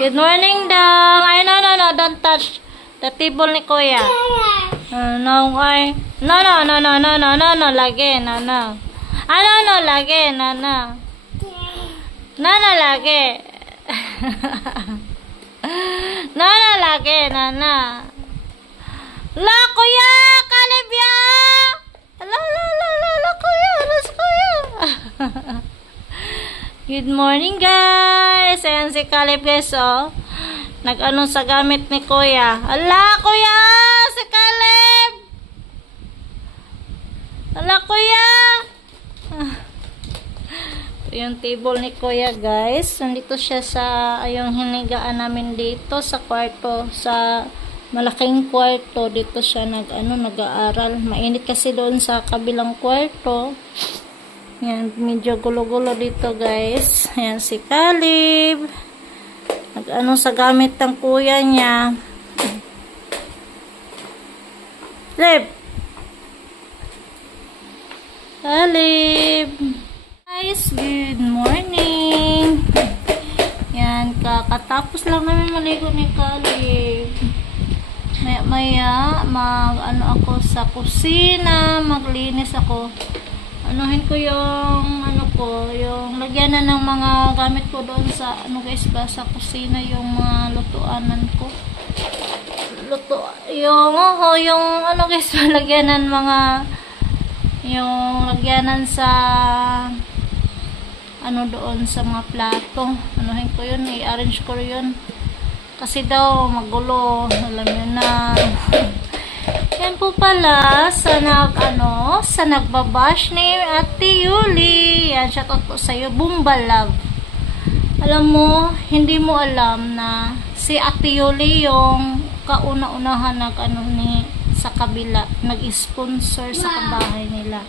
Good morning, Dang. Ay, no. Don't touch the table ni Kuya. No, ay. No. Lagi. No. No, lagi. No. No, lagi. No, lagi. No. La, Kuya! Kalibya! La, Kuya! Alas, Kuya! Good morning, guys! Ayan si Caleb, guys, oh. Nag-ano sa gamit ni Kuya. Ala, Kuya! Si Caleb! Ala, Kuya! Ito yung table ni Kuya, guys. Nandito siya sa, yung hinigaan namin dito sa kwarto. Sa malaking kwarto. Dito siya nag-aaral. Mainit kasi doon sa kabilang kwarto. Yan, medyo gulo-gulo dito, guys. Ayan si Caleb. Nag-ano sa gamit ng kuya niya. Caleb. Guys, good morning. Yan, kakatapos lang namin maligo ni Caleb. Maya, ako sa kusina, maglinis ako. Anuhin ko yung yung lagyanan ng mga gamit ko doon sa guys ba, sa kusina, yung mga lutuanan ko. Yung guys, lagyanan yung lagyanan sa doon sa mga plato. Anuhin ko yun, i-arrange ko yun. Kasi daw magulo, alam niyo na. Yan po pala sa nagbabash ni Ate Yuli. Yan, shoutout po sa'yo, Bumba Love. Alam mo, hindi mo alam na si Ate Yuli yung kauna-unahan sa kabila, nag-sponsor sa kabahay nila.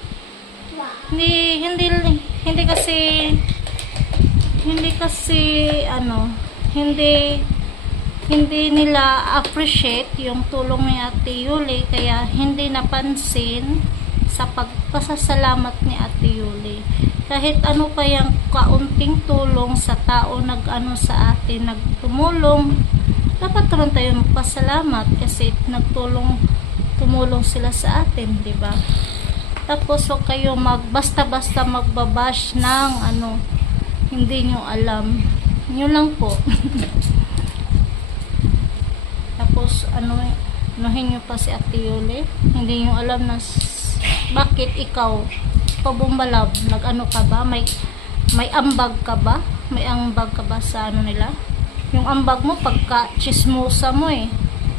Hindi nila appreciate yung tulong ni Ate Yuli, kaya hindi napansin sa pagpasasalamat ni Ate Yuli. Kahit ano pa yung kaunting tulong sa tao sa atin, nagtumulong, dapat naman tayo magpasalamat kasi tumulong sila sa atin, di ba? Tapos huwag kayo basta-basta magbabash ng hindi nyo alam. Yun lang po. Tapos anuhin nyo pa si Ate Yuli, hindi nyo alam na bakit ikaw Bumba Love, ka ba, may ambag ka ba, sa nila, yung ambag mo pagka chismosa mo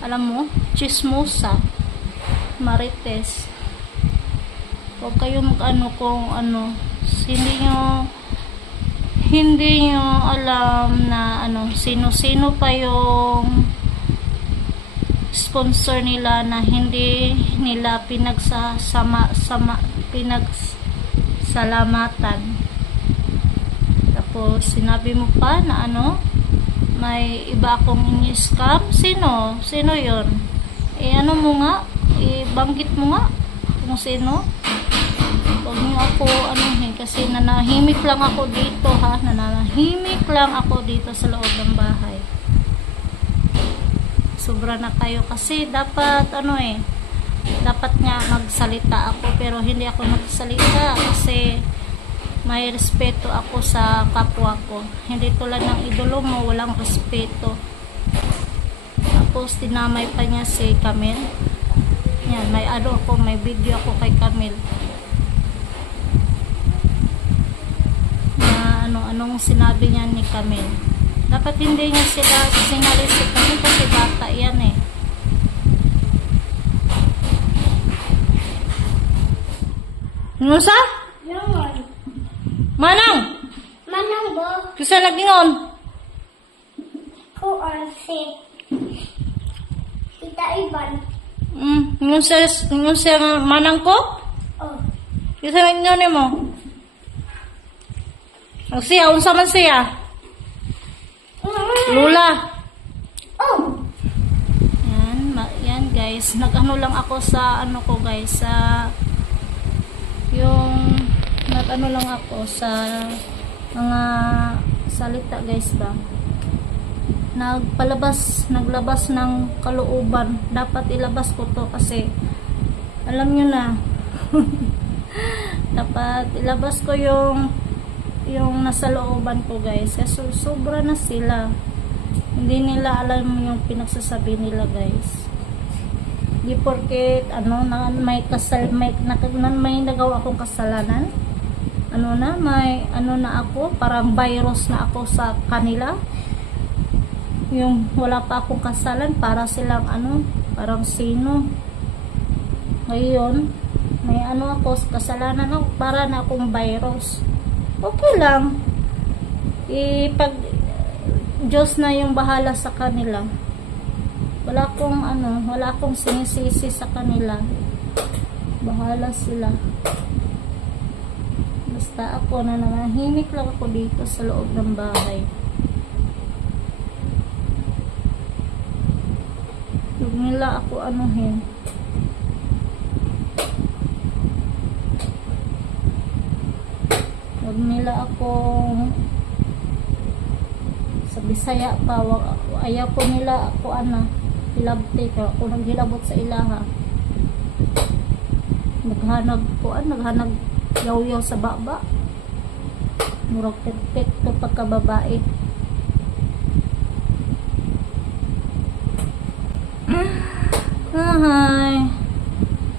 alam mo, chismosa, marites. Huwag kayo kung hindi nyo alam na sino-sino pa yung sponsor nila na hindi nila pinagsalamatan. Tapos sinabi mo pa na may iba akong ini-scam. Sino yun? Mo nga, banggit mo nga kung sino. Huwag nyo ako kasi nanahimik lang ako dito, ha. Nanahimik lang ako dito sa loob ng bahay. Sobra na kayo kasi dapat dapat nga magsalita ako, pero hindi ako magsalita kasi may respeto ako sa kapwa ko. Hindi tulad ng idolo mo, walang respeto. Tapos dinamay pa niya si Camille. Yan, may may video ako kay Camille na anong sinabi niya ni Camille. Dapat hindi niya sila sinali si Camille kasi bata yan Nusa? Manang bo. Kasi naglingon. Who are si Tita Ivan? Ngun siya manang ko? Oh. Kasi naglingon mo. Siya, unsa man siya? Lula. Oh. Yan guys, lang ako sa guys, sa yung lang ako sa mga salita guys ba. naglabas ng kalooban. Dapat ilabas ko to kasi alam nyo na. Dapat ilabas ko yung nasa looban ko, guys, kasi sobra na sila. Hindi nila alam yung pinagsasabi nila, guys. Di porket may nagawa akong kasalanan, may ako, parang virus na ako sa kanila. Yung wala pa akong kasalan, para silang parang sino. Ngayon may ako, kasalanan ako, para na akong virus. Okay lang, pag Diyos na yung bahala sa kanila. Wala akong sinisisi sa kanila. Bahala sila. Basta ako na nanahimik lang ako dito sa loob ng bahay. Huwag nila ako anuhin. Huwag nila akong sa Bisaya pa, ayaw ko nila ako hilabti ka ako naghilabot sa ilaha. Naghanag yaw-yaw sa baba. Murag perfecto pagkababae.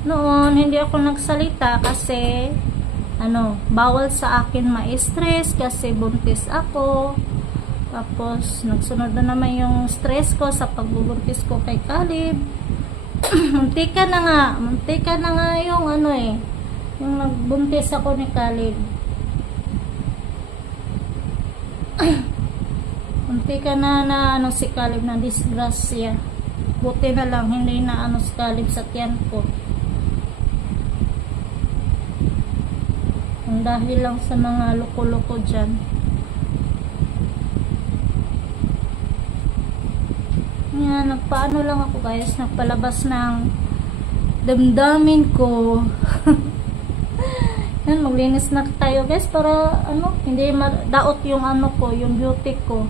Noon hindi ako nagsalita kasi bawal sa akin ma-stress kasi buntis ako. Tapos nagsunod na naman yung stress ko sa pagbubuntis ko kay Caleb. Muntika na nga yung yung nagbuntis ako ni Caleb. Muntika na si Caleb na disgrasya. Buti na lang hindi na si Caleb sa tiyan ko. Ang dahil lang sa mga loko-loko dyan. Yan, nagpaano lang ako, guys, nagpalabas ng damdamin ko. Yan, maglinis na tayo, guys, para hindi daot yung yung beauty ko.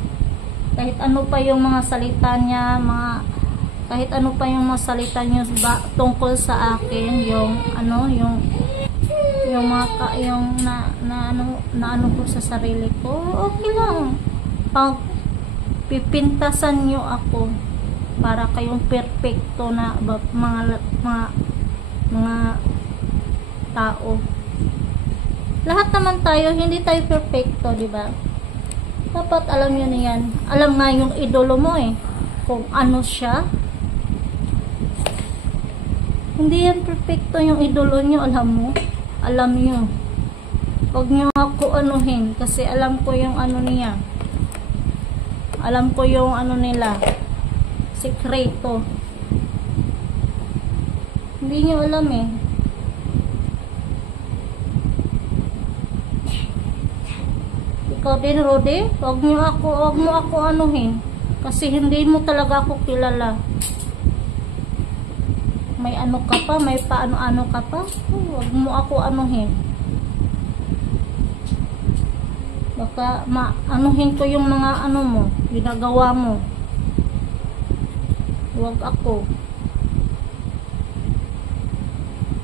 Kahit pa yung mga salita niya, kahit pa yung mga salita niya tungkol sa akin, yung ko sa sarili ko, okay lang. Pag pipintasan nyo ako para kayong perfecto na mga tao. Lahat naman tayo, hindi tayo perfecto, di ba? Dapat alam nyo na yan. Alam nga yung idolo mo kung ano siya. Hindi yan perfecto yung idolo nyo, alam mo. Alam nyo. Huwag nyo ako anuhin kasi alam ko yung niya. Alam ko yung nila. Sekreto. Hindi nyo alam Ikaw din, Rode. Huwag mo ako anuhin. Kasi hindi mo talaga ako kilala. May ka pa, may paano-ano ka pa. Huwag mo ako anuhin. Baka maanuhin ko yung mga mo, ginagawa mo. Huwag ako.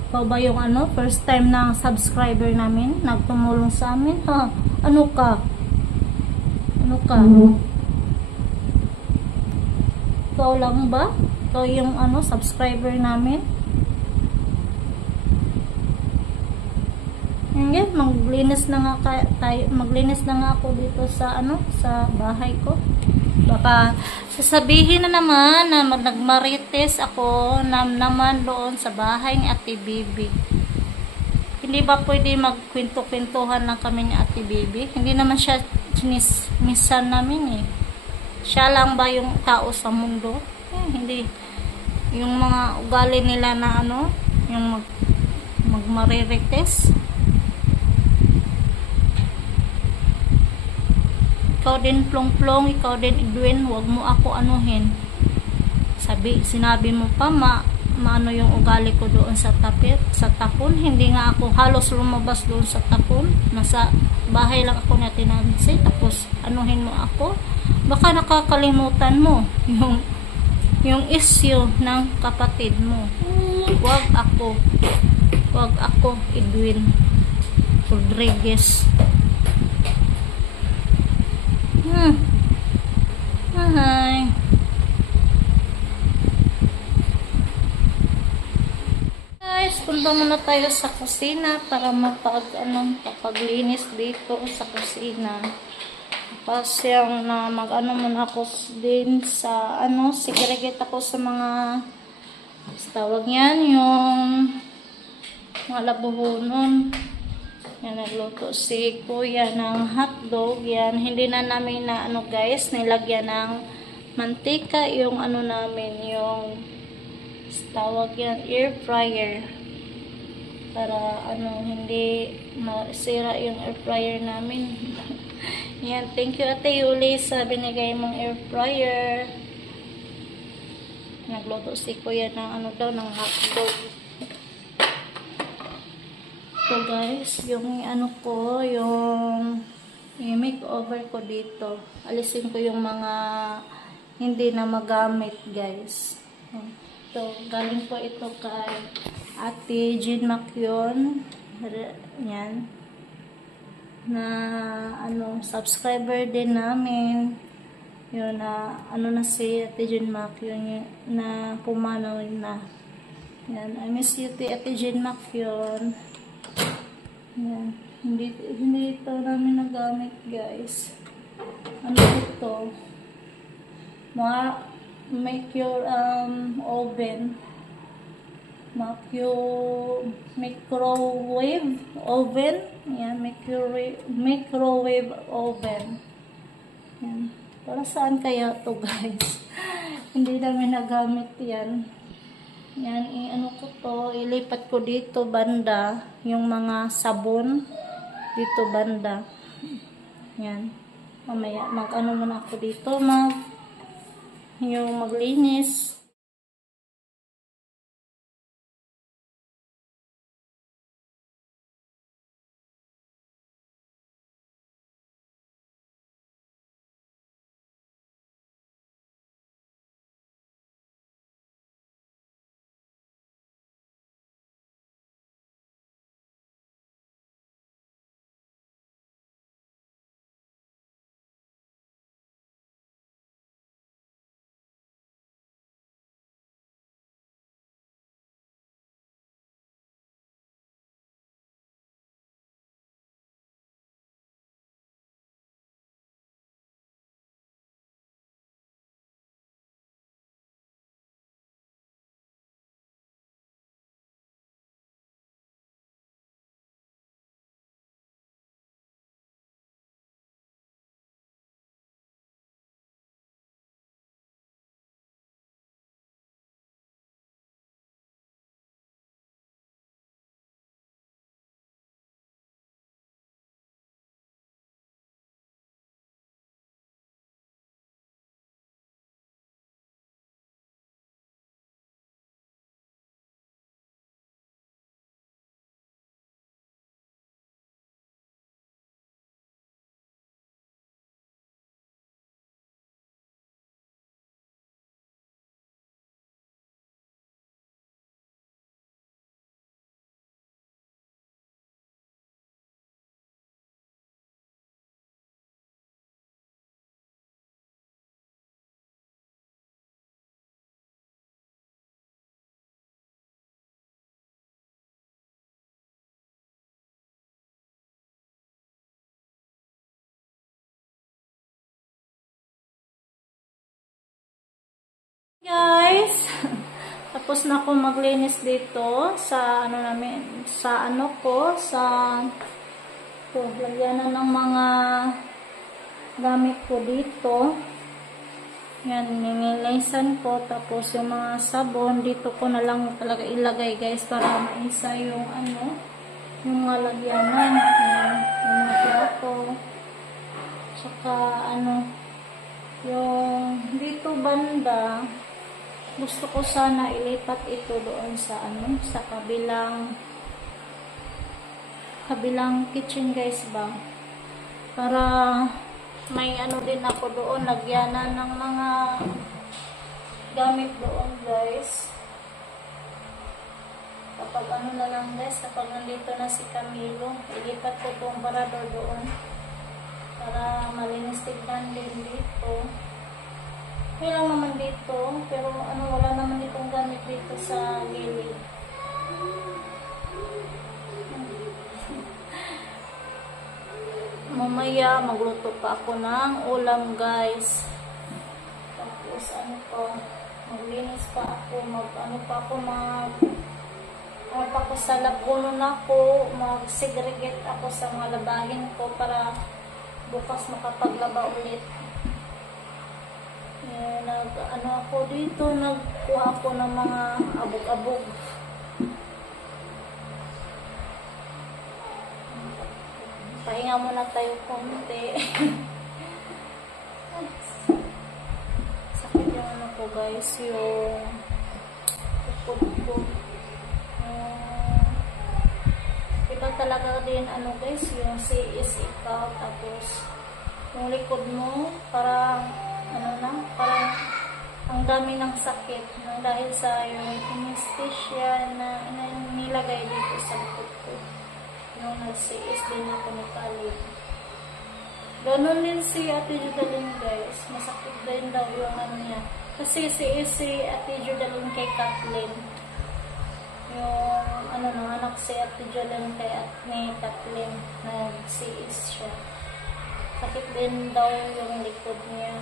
Ikaw ba yung first time na subscriber namin? Nagtumulong sa amin? Ha? Ano ka? Ikaw lang ba? Ikaw yung subscriber namin? Hindi, maglinis na nga ako dito sa sa bahay ko. Baka sasabihin na naman na nagmarites ako naman doon sa bahay ni Ate Bibi. Hindi ba pwede magkwento-kwentuhan lang kami ni Ate Bibi? Hindi naman siya misan namin Siya lang ba yung tao sa mundo? Hindi. Yung mga ugali nila na yung magmarites. Ikaw din plong-plong, ikaw din Edwin, huwag mo ako anuhin. Sinabi mo pa yung ugali ko doon sa tapon. Hindi nga ako halos lumabas doon sa tapon. Nasa bahay lang ako na tinansi. Tapos anuhin mo ako. Baka nakakalimutan mo yung issue ng kapatid mo. Wag ako, Edwin Rodriguez. Hi. Guys, punta muna tayo sa kusina para papaglinis dito sa kusina. Tapos yung muna ako din sa segregate ako sa mga tawag yan, yung mga labuhonon. Yan, nagluto si kuya ng hotdog. Yan, hindi na namin guys, nilagyan ng mantika yung namin, yung tawag yan, air fryer. Para hindi masira yung air fryer namin. Yan, thank you Ate Yuli sa binigay mong air fryer. Nagluto si kuya ng ng hotdog. So guys, yung yung makeover ko dito. Alisin ko yung mga hindi na magamit, guys. So, galing po ito kay Ate Jean Macyon. Yan. Na subscriber din namin. Yun na si Ate Jean Macyon na pumanaw na. Yan. I miss you, Ate Jean Macyon. Yan. Hindi ito namin nagamit, guys. Ito? Make your oven. Microwave oven. Yan, microwave oven. Yan. Para saan kaya to, guys? Hindi namin nagamit yan. Yan, ko to, ilipat ko dito banda, yung mga sabon dito banda. Yan. Mamaya muna ako dito, yung maglinis. Guys, tapos na ako maglinis dito sa lagyanan ng mga gamit ko dito. Yan, nilinisan ko, tapos yung mga sabon dito ko na lang talaga ilagay, guys, para maisa yung yung mga lagyanan. Yan, yung mga plato. Tsaka yung dito banda, gusto ko sana ilipat ito doon sa sa kabilang kitchen, guys, ba, para may ano din ako doon, lagyanan ng mga gamit doon guys. Kapag ano na lang guys, kapag nandito na si Camilo, ilipat ko itong parador doon para malinis tignan din dito. Okay lang naman dito, pero ano, wala naman itong gamit dito sa gilid. Mamaya magluto pa ako ng ulam guys. Tapos ano pa, maglinis pa ako, sa labuno na ako, mag-segregate ako sa mga labahin ko para bukas makapaglaba ulit. Ano ako dito, nagkuha ako ng mga abog-abog. Pahinga muna tayo konti. Sakit yung ano ko guys, yung tukod ko. Iba talaga din ano guys, yung CS ikaw, tapos yung likod mo, parang ano na, parang ang dami ng sakit dahil sa yung anesthesia na nilagay dito sa likod ko. Nung nag-CS din ako ni Khalid. Ganon din si Ate Judalyn guys, masakit din daw yung ano niya. Kasi si Ate Judalyn kay Kathleen. Yung ano nang anak si Ate Judalyn kay ni Kathleen, nag-CS siya. Sakit din daw yung likod niya.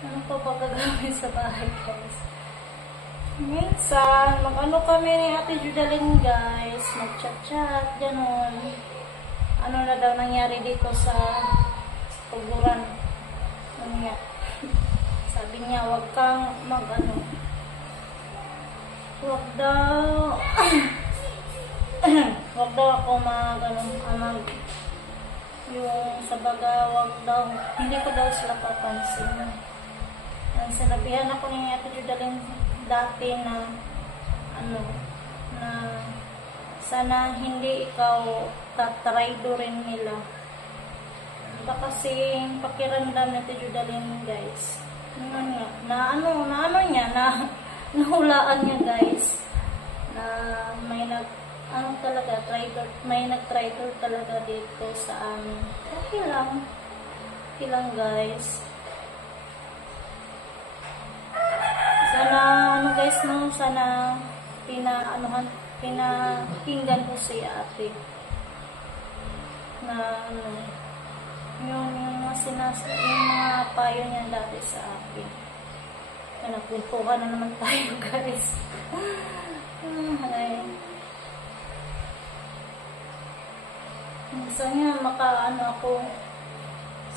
Ano pa ba gagawin sa bahay guys? Minsan, mag-ano kami ni Ate Judalyn guys, mag-chat-chat, gano'n. Ano na daw nangyari dito sa tuburan. Ano niya? Sabi niya, wag kang mag-ano. Wag daw. Wag daw ako yung sa baga, wag daw. Hindi ko daw sila papansin. Sinabihan ako ni Ate Judalyn dati na ano, na sana hindi ikaw tatraidorin nila. Iba kasi pakiramdam ni Ate Judalyn guys. Nahulaan niya guys na may nag-traitor talaga dito sa amin. Okay lang guys. Sana pinakinggan ko si ate na yung mga payo niya dati sa akin. Nagpuntuhan na naman tayo guys.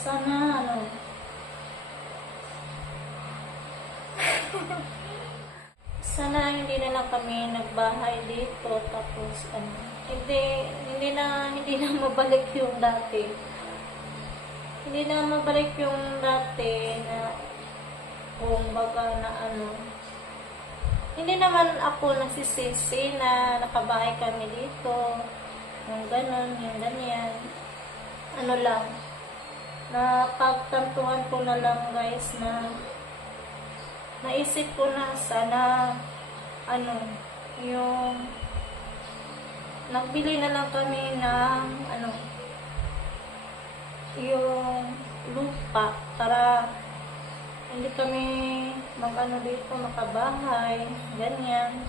Sana sana hindi na lang kami nagbahay dito, tapos hindi na mabalik yung dati. Hindi na mabalik yung dati na kung baga na hindi naman ako nasisisi na nakabahay kami dito. Yung ganon, yung ganyan. Ano lang, napagtantuhan ko na lang guys na naisip ko na sana yung nagbili na lang kami ng yung lupa para hindi kami dito makabahay, ganyan.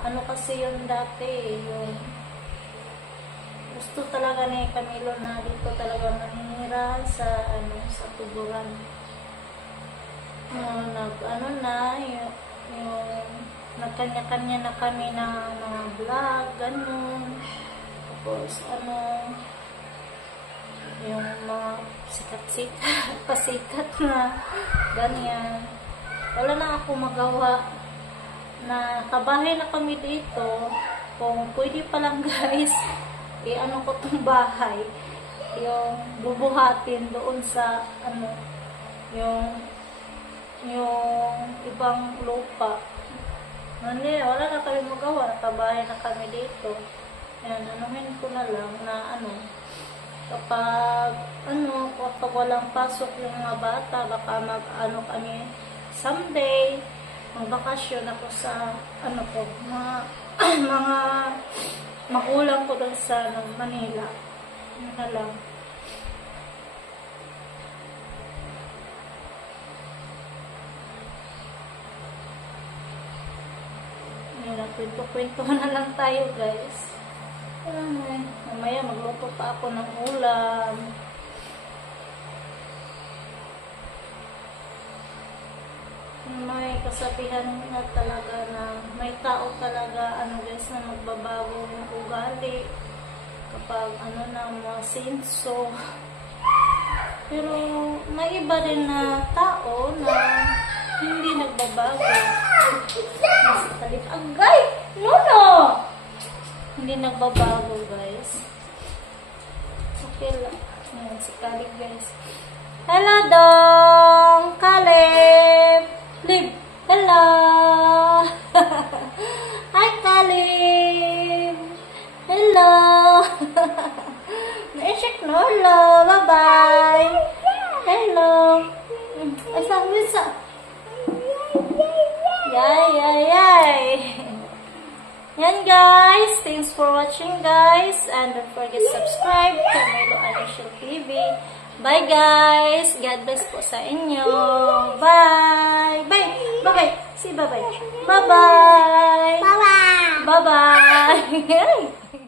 Kasi yung dati, yung gusto talaga ni Camilo na dito talaga manira sa tuburan. Yung nagkanya-kanya na kami ng mga vlog, ganun. Tapos yung mga pasikat na ganyan. Wala na ako magawa na kabahay na kami dito. Kung pwede pa lang guys, ko tong bahay, yung bubuhatin doon sa yung ibang lupa. Wala na kami magawa, nakabahay na kami dito. Ayan, anuhin ko na lang na kapag walang pasok yung mga bata, baka kami someday, magbakasyon ako sa, mga magulang ko doon sa Manila. Yun na lang. Kwento na lang tayo, guys. Mamaya magluto pa ako ng ulam. May kasabihan na talaga na may tao talaga, guys, na magbabago ng ugali kapag mga sinso. Pero may iba rin na tao na hindi nagbabago. Agay! No! Hindi nagbabago, guys. Okay lang. Ayan, si Caleb, guys. Hello, Dong! Caleb! Liv! Hello! Hi, Caleb! Hello! Naisik no? Hello! Bye-bye! Hello! Ay, sabi sa... Yay! Yan, guys. Thanks for watching, guys. And don't forget to subscribe to Milo Official TV. Bye, guys. God bless po sa inyo. Bye. Bye. Say bye-bye. Bye-bye. Bye-bye. Bye-bye.